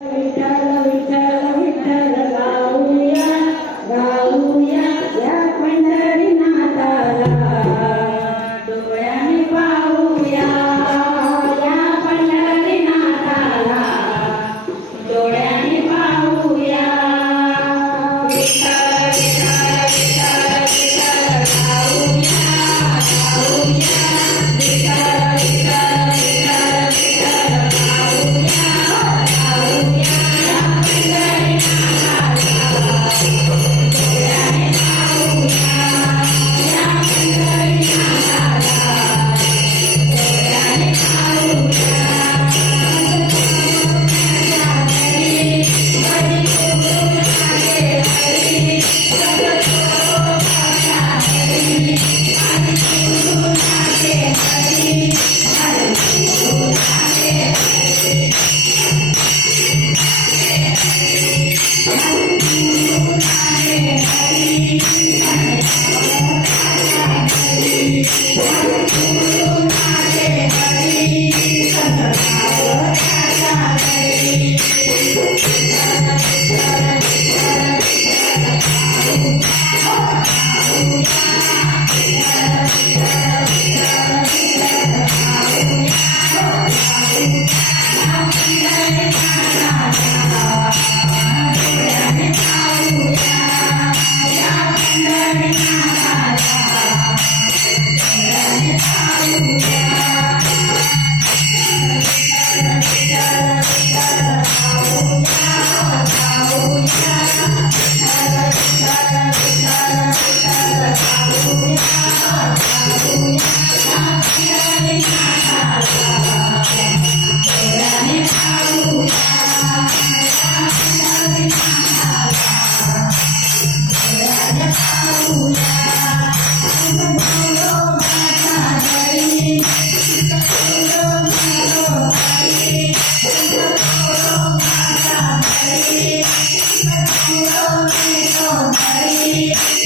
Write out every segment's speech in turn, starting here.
Gracias. Shake Hare Krishna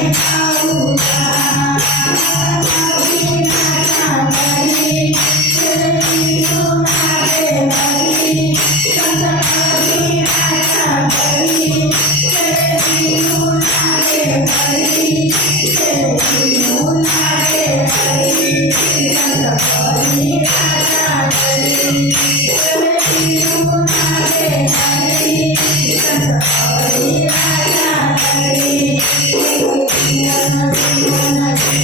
Thank